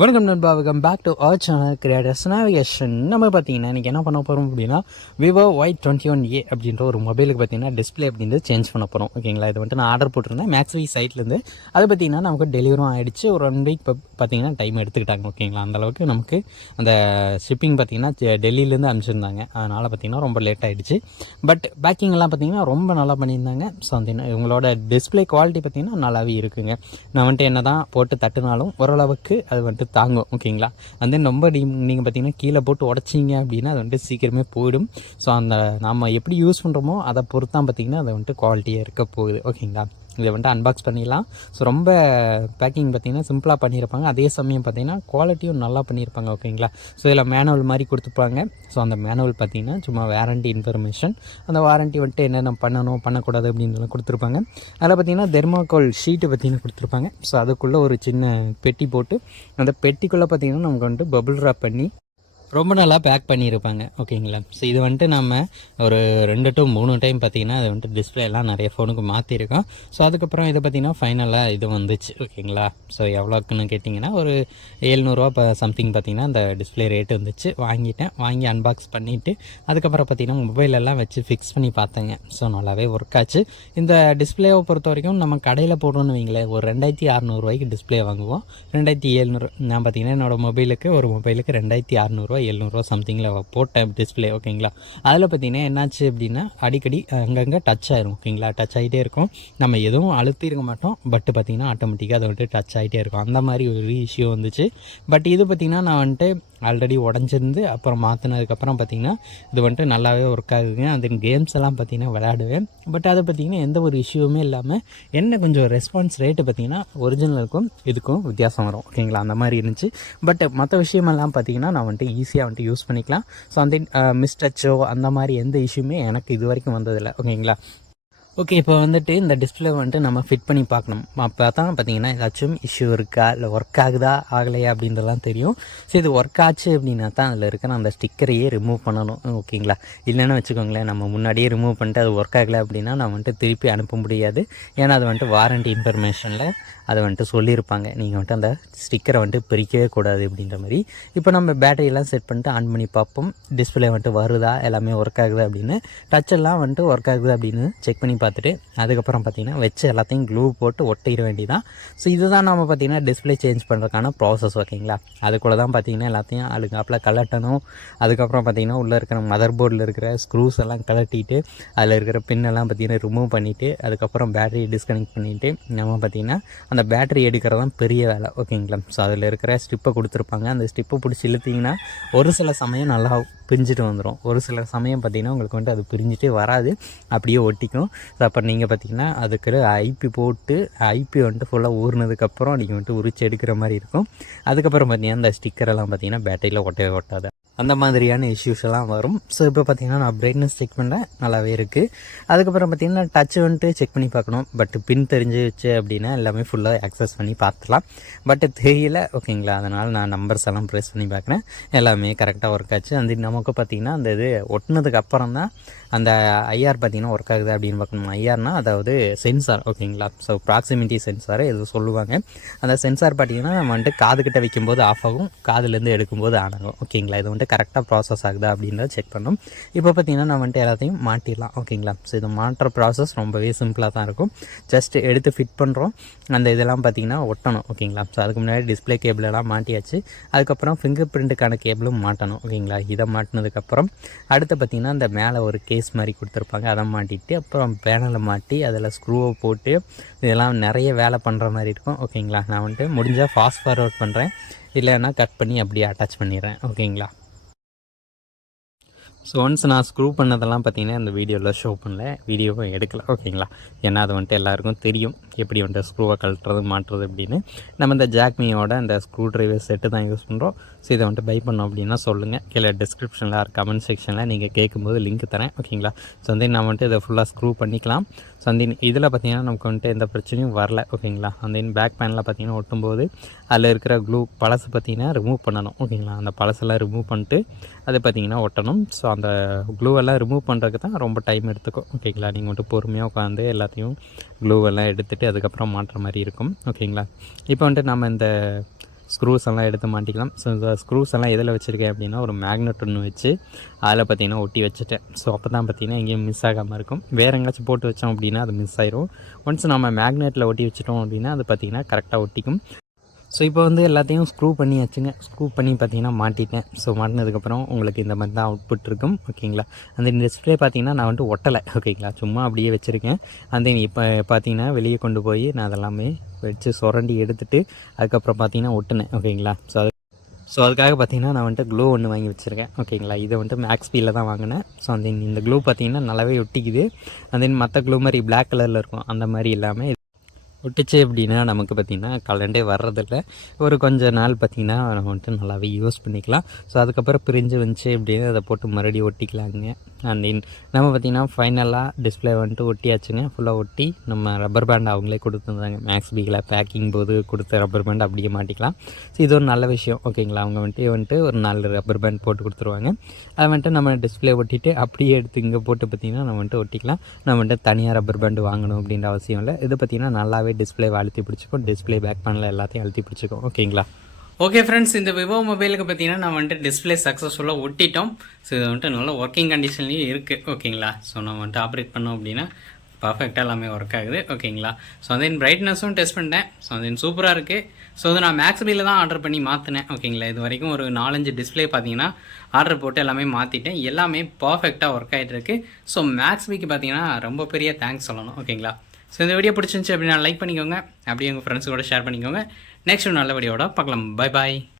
வணக்கம் நண்பா, welcome back to our channel creators navigation. நம்ம பார்த்தீங்கன்னா இன்றைக்கி என்ன பண்ண போகிறோம் அப்படின்னா, விவோ Y21A அப்படின்ற ஒரு மொபைலுக்கு பார்த்தீங்கன்னா டிஸ்பிளே அப்படின்றது சேஞ்ச் பண்ண போகிறோம். ஓகேங்களா, இது வந்துட்டு நான் ஆர்டர் போட்டிருந்தேன் மேக்ஸ்வி சைட்லேருந்து. அது பார்த்தீங்கன்னா நமக்கு டெலிவரும் ஆகிடுச்சு. ஒரு 1 வீக் இப்போ பார்த்தீங்கன்னா டைம் எடுத்துக்கிட்டாங்க. ஓகேங்களா, அந்தளவுக்கு நமக்கு அந்த ஷிப்பிங் பார்த்தீங்கன்னா டெல்லியிலேருந்து அனுப்பிச்சிருந்தாங்க. அதனால் பார்த்தீங்கன்னா ரொம்ப லேட் ஆகிடுச்சு. பட் பேக்கிங்லாம் பார்த்தீங்கன்னா ரொம்ப நல்லா பண்ணியிருந்தாங்க. ஸோ அந்த இவங்களோட டிஸ்பிளே குவாலிட்டி பார்த்தீங்கன்னா நல்லாவே இருக்குங்க. நான் வந்துட்டு என்ன தான் போட்டு தட்டுனாலும் ஓரளவுக்கு அது வந்துட்டு தாங்கும். ஓகேங்களா, அந்த ரொம்ப நீங்கள் பார்த்தீங்கன்னா கீழே போட்டு உடச்சிங்க அப்படின்னா அது வந்துட்டு சீக்கிரமே போயிடும். ஸோ அந்த நம்ம எப்படி யூஸ் பண்ணுறோமோ அதை பொறுத்தான் பார்த்தீங்கன்னா அதை வந்துட்டு குவாலிட்டியாக இருக்க போகுது. ஓகேங்களா, இதை வந்துட்டு அன்பாக்ஸ் பண்ணிடலாம். ஸோ ரொம்ப பேக்கிங் பார்த்திங்கன்னா சிம்பிளாக பண்ணியிருப்பாங்க, அதே சமயம் பார்த்திங்கன்னா குவாலிட்டியும் நல்லா பண்ணியிருப்பாங்க. ஓகேங்களா, ஸோ இதில் மேனுவல் மாதிரி கொடுத்துருப்பாங்க. ஸோ அந்த மேனுவல் பார்த்திங்கன்னா சும்மா வாரண்ட்டி இன்ஃபர்மேஷன், அந்த வாரண்ட்டி வந்துட்டு என்னென்ன பண்ணணும் பண்ணக்கூடாது அப்படின்றலாம் கொடுத்துருப்பாங்க. அதில் பார்த்திங்கன்னா தெர்மாக்கோல் ஷீட்டு பார்த்திங்கன்னா கொடுத்துருப்பாங்க. ஸோ அதுக்குள்ளே ஒரு சின்ன பெட்டி போட்டு அந்த பெட்டிக்குள்ளே பார்த்திங்கன்னா நமக்கு வந்துட்டு பபுள் ராப் பண்ணி ரொம்ப நல்லா பேக் பண்ணியிருப்பாங்க. ஓகேங்களா, ஸோ இது வந்துட்டு நம்ம ஒரு 2 to 3 டைம் பார்த்திங்கன்னா அது வந்துட்டு டிஸ்பிளே எல்லாம் நிறைய ஃபோனுக்கு மாற்றிருக்கோம். ஸோ அதுக்கப்புறம் இதை பார்த்திங்கன்னா ஃபைனலாக இது வந்துச்சு. ஓகேங்களா, ஸோ எவ்வளோக்குன்னு கேட்டிங்கன்னா ஒரு 700 இப்போ சம்திங் பார்த்திங்கன்னா அந்த டிஸ்பிளே ரேட்டு வந்துச்சு. வாங்கி அன்பாக்ஸ் பண்ணிவிட்டு அதுக்கப்புறம் பார்த்திங்கன்னா மொபைலெல்லாம் வச்சு ஃபிக்ஸ் பண்ணி பார்த்தேங்க. ஸோ நல்லாவே ஒர்க் ஆச்சு. இந்த டிஸ்பிளேவை பொறுத்த வரைக்கும் நம்ம கடையில் போடுறோன்னு வைங்களேன், ஒரு 2600 டிஸ்பிளே வாங்குவோம். 2700 நான் பார்த்திங்கன்னா என்னோடய மொபைலுக்கு 2600 700 சம்திங்கில் போட்டேன் டிஸ்பிளே. ஓகேங்களா, அதில் பார்த்தீங்கன்னா என்னாச்சு அப்படின்னா அடிக்கடி அங்கங்கே டச் ஆயிரும். ஓகேங்களா, டச் ஆகிட்டே இருக்கும். நம்ம எதுவும் அழுத்திருக்க மாட்டோம், பட் பார்த்திங்கன்னா ஆட்டோமேட்டிக்காக அதை வந்துட்டு டச் ஆகிட்டே இருக்கும். அந்த மாதிரி ஒரு இஷ்யூ வந்துச்சு. பட் இது பார்த்திங்கன்னா நான் வந்துட்டு ஆல்ரெடி உடஞ்சிருந்து அப்புறம் மாற்றினதுக்கப்புறம் பார்த்திங்கன்னா இது வந்துட்டு நல்லாவே ஒர்க் ஆகுதுங்க. அந்த கேம்ஸ் எல்லாம் பார்த்திங்கன்னா விளையாடுவேன். பட் அதை பார்த்திங்கன்னா எந்த ஒரு இஷ்யூவுமே இல்லாமல் என்ன கொஞ்சம் ரெஸ்பான்ஸ் ரேட்டு பார்த்திங்கன்னா ஒரிஜினலுக்கும் இதுக்கும் வித்தியாசம் வரும். ஓகேங்களா, அந்த மாதிரி இருந்துச்சு. பட் மற்ற விஷயமெல்லாம் பார்த்திங்கன்னா நான் வந்துட்டு ஈஸியாக வந்துட்டு யூஸ் பண்ணிக்கலாம். ஸோ அந்த மிஸ் டச்சோ அந்த மாதிரி எந்த இஷ்யூமே எனக்கு இது வரைக்கும் வந்ததில்லை. ஓகேங்களா, ஓகே, இப்போ வந்துட்டு இந்த டிஸ்பிளே வந்துட்டு நம்ம ஃபிட் பண்ணி பார்க்கணும். அப்போ தான் பார்த்தீங்கன்னா ஏதாச்சும் இஷ்யூ இருக்கா இல்லை ஒர்க் ஆகுதா ஆகலையா அப்படின்றலாம் தெரியும். ஸோ இது ஒர்க் ஆச்சு அப்படின்னா தான் அதில் இருக்கிற அந்த ஸ்டிக்கரையே ரிமூவ் பண்ணணும். ஓகேங்களா, இல்லைன்னு வச்சுக்கோங்களேன், நம்ம முன்னாடியே ரிமூவ் பண்ணிட்டு அது ஒர்க் ஆகலை அப்படின்னா நான் வந்துட்டு திருப்பி அனுப்ப முடியாது. ஏன்னா அது வந்துட்டு வாரண்ட்டி இன்ஃபர்மேஷனில் அதை வந்துட்டு சொல்லியிருப்பாங்க, நீங்கள் வந்துட்டு அந்த ஸ்டிக்கரை வந்துட்டு பிரிக்கவே கூடாது அப்படின்ற மாதிரி. இப்போ நம்ம பேட்டரியெல்லாம் செட் பண்ணிட்டு ஆன் பண்ணி பார்ப்போம், டிஸ்பிளே வந்துட்டு வருதா எல்லாமே ஒர்க் ஆகுது அப்படின்னு. டச்செல்லாம் வந்துட்டு ஒர்க் ஆகுது அப்படின்னு செக் பண்ணி பார்த்துட்டு அதுக்கப்புறம் பார்த்திங்கன்னா வச்சு எல்லாத்தையும் க்ளூ போட்டு ஒட்டிட வேண்டியதான். ஸோ இதுதான் நம்ம பார்த்திங்கன்னா டிஸ்பிளே சேஞ்ச் பண்ணுறதுக்கான ப்ராசஸ். ஓகேங்களா, அதுக்குள்ளே தான் பார்த்திங்கன்னா எல்லாத்தையும் அழுக்காப்பில் கலட்டணும். அதுக்கப்புறம் பார்த்திங்கன்னா உள்ளே இருக்கிற மதர் போர்டில் இருக்கிற ஸ்க்ரூஸ் எல்லாம் கலட்டிட்டு அதில் இருக்கிற பின்னெல்லாம் பார்த்திங்கன்னா ரிமூவ் பண்ணிவிட்டு அதுக்கப்புறம் பேட்டரியை டிஸ்கனெக்ட் பண்ணிவிட்டு நம்ம பார்த்திங்கன்னா அந்த பேட்டரி எடுக்கிறது தான் பெரிய வேலை. ஓகேங்களா, ஸோ அதில் இருக்கிற ஸ்ட்ரிப்பை கொடுத்துருப்பாங்க. அந்த ஸ்ட்ரிப்பை பிடிச்சி இழுத்திங்கன்னா ஒரு சில சமயம் நல்லா பிரிஞ்சுட்டு வந்துடும், ஒரு சில சமயம் பார்த்திங்கன்னா உங்களுக்கு வந்துட்டு அது பிரிஞ்சுட்டே வராது, அப்படியே ஒட்டிக்கும். ஸோ அப்புறம் நீங்கள் பார்த்திங்கன்னா அதுக்கு ஐபி போட்டு ஐபி வந்துட்டு ஃபுல்லாக ஊறினதுக்கப்புறம் நீங்கள் வந்துட்டு உரிச்சு எடுக்கிற மாதிரி இருக்கும். அதுக்கப்புறம் பார்த்திங்கன்னா அந்த ஸ்டிக்கரெல்லாம் பார்த்திங்கன்னா பேட்டரியில் ஒட்டவே ஒட்டாது, அந்த மாதிரியான இஷ்யூஸ் எல்லாம் வரும். ஸோ இப்போ பார்த்திங்கன்னா நான் பிரைட்னஸ் செக் பண்ணுறேன், நல்லாவே இருக்குது. அதுக்கப்புறம் பார்த்திங்கன்னா டச் வந்துட்டு செக் பண்ணி பார்க்கணும். பட் பின் தெரிஞ்சிச்சு அப்படின்னா எல்லாமே ஃபுல்லாக ஆக்சஸ் பண்ணி பார்த்துலாம். பட் தெரியல. ஓகேங்களா, அதனால் நான் நம்பர்ஸ் எல்லாம் ப்ரெஸ் பண்ணி பார்க்குறேன், எல்லாமே கரெக்டாக ஒர்க் ஆச்சு. அந்த நமக்கு பார்த்திங்கன்னா அந்த இது ஒட்டினதுக்கு அப்புறம் தான் அந்த ஐஆர் பார்த்திங்கன்னா ஒர்க் ஆகுது அப்படின்னு பார்க்கணும். ஐஆர்னால் அதாவது சென்சார். ஓகேங்களா, ஸோ ப்ராக்சிமிட்டி சென்சார் இது சொல்லுவாங்க. அந்த சென்சார் பார்த்திங்கன்னா நம்ம வந்துட்டு காதுகிட்ட வைக்கும்போது ஆஃப் ஆகும், காதுலேருந்து எடுக்கும்போது ஆன் ஆகும். ஓகேங்களா, இது வந்துட்டு கரெக்டாக ப்ராசஸ் ஆகுதா அப்படின்றத செக் பண்ணணும். இப்போ பார்த்திங்கன்னா நான் வந்துட்டு எல்லாத்தையும் மாட்டிடலாம். ஓகேங்களா, ஸோ இது மாட்டுற ப்ராசஸ் ரொம்பவே சிம்பிளாக தான் இருக்கும். ஜஸ்ட் எடுத்து ஃபிட் பண்ணுறோம், அந்த இதெல்லாம் பார்த்திங்கன்னா ஒட்டணும். ஓகேங்களா, ஸோ அதுக்கு முன்னாடி டிஸ்பிளே கேபிளெல்லாம் மாட்டியாச்சு. அதுக்கப்புறம் ஃபிங்கர் பிரிண்ட்டுக்கான கேபிளும் மாட்டணும். ஓகேங்களா, இதை மாட்டினதுக்கப்புறம் அடுத்து பார்த்திங்கன்னா அந்த மேலே ஒரு கேஸ் மாதிரி கொடுத்துருப்பாங்க, அதை மாட்டிட்டு அப்புறம் பேனலை மாட்டி அதில் ஸ்க்ரூவை போட்டு இதெல்லாம் நிறைய வேலை பண்ணுற மாதிரி இருக்கும். ஓகேங்களா, நான் வந்துட்டு முடிஞ்சால் ஃபாஸ்ட் ஃபார்வர்ட் பண்ணுறேன், இல்லைன்னா கட் பண்ணி அப்படியே அட்டாச் பண்ணிடுறேன். ஓகேங்களா, ஸோ ஒன்ஸ் நான் ஸ்க்ரூ பண்ணதெல்லாம் பார்த்திங்கன்னா இந்த வீடியோவில் ஷோ பண்ணல, வீடியோவும் எடுக்கல. ஓகேங்களா, ஏன்னா அது வந்துட்டு எல்லாேருக்கும் தெரியும் எப்படி வந்துட்டு ஸ்க்ரூவை கழட்டுறது மாட்டுறது அப்படின்னு. நம்ம இந்த ஜாக்மியோட அந்த ஸ்க்ரூ ட்ரைவர் செட்டு தான் யூஸ் பண்ணுறோம். ஸோ இதை வந்துட்டு பை பண்ணோம் அப்படின்னா சொல்லுங்கள், கீழே டிஸ்கிரிப்ஷனில் கமெண்ட் செக்ஷனில் நீங்கள் கேட்கும்போது லிங்க் தரேன். ஓகேங்களா, ஸோ வந்து நான் வந்துட்டு இதை ஃபுல்லாக ஸ்க்ரூ பண்ணிக்கலாம். ஸோ அந்த இதில் பார்த்திங்கன்னா நமக்கு வந்துட்டு எந்த பிரச்சனையும் வரல. ஓகேங்களா, அந்த பேக் பேனில் பார்த்திங்கன்னா ஒட்டும்போது அதில் இருக்கிற க்ளூ பழசு பார்த்திங்கன்னா ரிமூவ் பண்ணணும். ஓகேங்களா, அந்த பழசெல்லாம் ரிமூவ் பண்ணிட்டு அது பார்த்திங்கன்னா ஒட்டணும். ஸோ அந்த க்ளூவெல்லாம் ரிமூவ் பண்ணுறதுக்கு தான் ரொம்ப டைம் எடுத்துக்கும். ஓகேங்களா, நீங்கள் வந்துட்டு பொறுமையாக உட்காந்து எல்லாத்தையும் க்ளூவெல்லாம் எடுத்துகிட்டு அதுக்கப்புறம் மாட்டுற மாதிரி இருக்கும். ஓகேங்களா, இப்போ வந்துட்டு நம்ம இந்த ஸ்க்ரூஸ் எல்லாம் எடுத்து மாட்டிக்கலாம். ஸோ இந்த ஸ்க்ரூஸ் எல்லாம் எதில் வச்சுருக்கேன் அப்படின்னா ஒரு மேக்னெட் ஒன்று வச்சு அதில் பார்த்திங்கன்னா ஒட்டி வச்சுட்டேன். ஸோ அப்போ தான் பார்த்திங்கன்னா எங்கேயும் மிஸ் ஆகாமல் இருக்கும். வேறு எங்கேயாச்சும் போட்டு வச்சோம் அப்படின்னா அது மிஸ் ஆயிரும். ஒன்ஸ் நம்ம மேக்னெட்டில் ஒட்டி வச்சிட்டோம் அப்படின்னா அது பார்த்திங்கன்னா கரெக்டாக ஒட்டிக்கும். ஸோ இப்போ வந்து எல்லாத்தையும் ஸ்க்ரூ பண்ணியாச்சுங்க. ஸ்க்ரூ பண்ணி பார்த்தீங்கன்னா மாட்டிட்டேன். ஸோ மாட்டினதுக்கப்புறம் உங்களுக்கு இந்த மாதிரி தான் அவுட்புட் இருக்கும். ஓகேங்களா. அந்த டிஸ்பிளே பார்த்தீங்கன்னா நான் வந்துட்டு ஒட்டலை. ஓகேங்களா, சும்மா அப்படியே வச்சுருக்கேன். அந்த இப்போ பார்த்தீங்கன்னா வெளியே கொண்டு போய் நான் அதெல்லாமே வச்சு சுரண்டி எடுத்துகிட்டு அதுக்கப்புறம் பார்த்தீங்கன்னா ஒட்டினேன். ஓகேங்களா. ஸோ அதுக்காக பார்த்தீங்கன்னா நான் வந்துட்டு க்ளூ ஒன்று வாங்கி வச்சுருக்கேன். ஓகேங்களா. இதை வந்துட்டு மேக்ஸ்பீடில் தான் வாங்கினேன். ஸோ அந்த இந்த க்ளூ பார்த்தீங்கன்னா நல்லாவே ஒட்டிக்குது. அந்த மற்ற க்ளூ மாதிரி பிளாக் கலரில் இருக்கும் அந்த மாதிரி இல்லாமல் ஒட்டுச்சு அப்படின்னா நமக்கு பார்த்திங்கன்னா கலண்டே வர்றதில்ல. ஒரு கொஞ்ச நாள் பார்த்திங்கன்னா நம்ம வந்துட்டு நல்லாவே யூஸ் பண்ணிக்கலாம். ஸோ அதுக்கப்புறம் பிரிஞ்சு வந்துச்சு அப்படின்னா அதை போட்டு மறுபடியும் ஒட்டிக்கலாங்க. அண்ட் தென் நம்ம பார்த்திங்கன்னா ஃபைனலாக டிஸ்பிளே வந்துட்டு ஒட்டியாச்சுங்க. ஃபுல்லாக ஒட்டி நம்ம ரப்பர் பேண்ட் அவங்களே கொடுத்துருந்தாங்க. மேக்ஸ்பீக்கில் பேக்கிங் போது கொடுத்த ரப்பர் பேண்ட் அப்படியே மாட்டிக்கலாம். ஸோ இது ஒரு நல்ல விஷயம். ஓகேங்களா. அவங்க வந்துட்டு ஒரு 4 ரப்பர் பேண்ட் போட்டு கொடுத்துருவாங்க. அதை வந்துட்டு நம்ம டிஸ்பிளே ஒட்டிட்டு அப்படியே எடுத்து இங்கே போட்டு பார்த்திங்கன்னா நம்ம வந்துட்டு ஒட்டிக்கலாம். நம்ம வந்துட்டு தனியாக ரப்பர் பேண்டு வாங்கணும் அப்படின்ற அவசியம் இல்லை. இது பார்த்திங்கன்னா நல்லாவே டிஸ்பிளேவை அழுத்தி பிடிச்சிக்கும். டிஸ்பிளே பேக் பேனில் எல்லாத்தையும் அழுத்தி பிடிச்சிக்கும். ஓகேங்களா. ஓகே ஃப்ரெண்ட்ஸ், இந்த விவோ மொபைலுக்கு பார்த்தீங்கன்னா நான் வந்துட்டு டிஸ்பிளே சக்ஸஸ்ஃபுல்லாக ஒட்டிட்டோம். ஸோ இது வந்துட்டு நல்ல ஒர்க்கிங் கண்டிஷன்லேயும் இருக்குது. ஓகேங்களா. ஸோ நம்ம வந்துட்டு ஆப்ரேட் பண்ணோம் அப்படின்னா பர்ஃபெக்டாக எல்லாமே ஒர்க் ஆகுது. ஓகேங்களா. ஸோ அதன் பிரைட்னஸும் டெஸ்ட் பண்ணிட்டேன். ஸோ அதன் சூப்பராக இருக்குது. ஸோ அது நான் மேக்ஸ்பீயில் தான் ஆர்டர் பண்ணி மாற்றினேன். ஓகேங்களா. இது வரைக்கும் ஒரு 4-5 டிஸ்பிளே பார்த்தீங்கன்னா ஆர்டர் போட்டு எல்லாமே மாற்றிட்டேன். எல்லாமே பர்ஃபெக்டாக ஒர்க் ஆகிட்டு இருக்குது. ஸோ மேக்ஸ்பீக்கு பார்த்தீங்கன்னா ரொம்ப பெரிய தேங்க்ஸ் சொல்லணும். ஓகேங்களா. ஸோ இந்த வீடியோ பிடிச்சிருந்துச்சு அப்படின்னா லைக் பண்ணிக்கோங்க. அப்படியே உங்கள் ஃப்ரெண்ட்ஸ் கூட ஷேர் பண்ணிக்கோங்க. நெக்ஸ்ட் நல்ல வீடியோட பார்க்கலாம். Bye bye.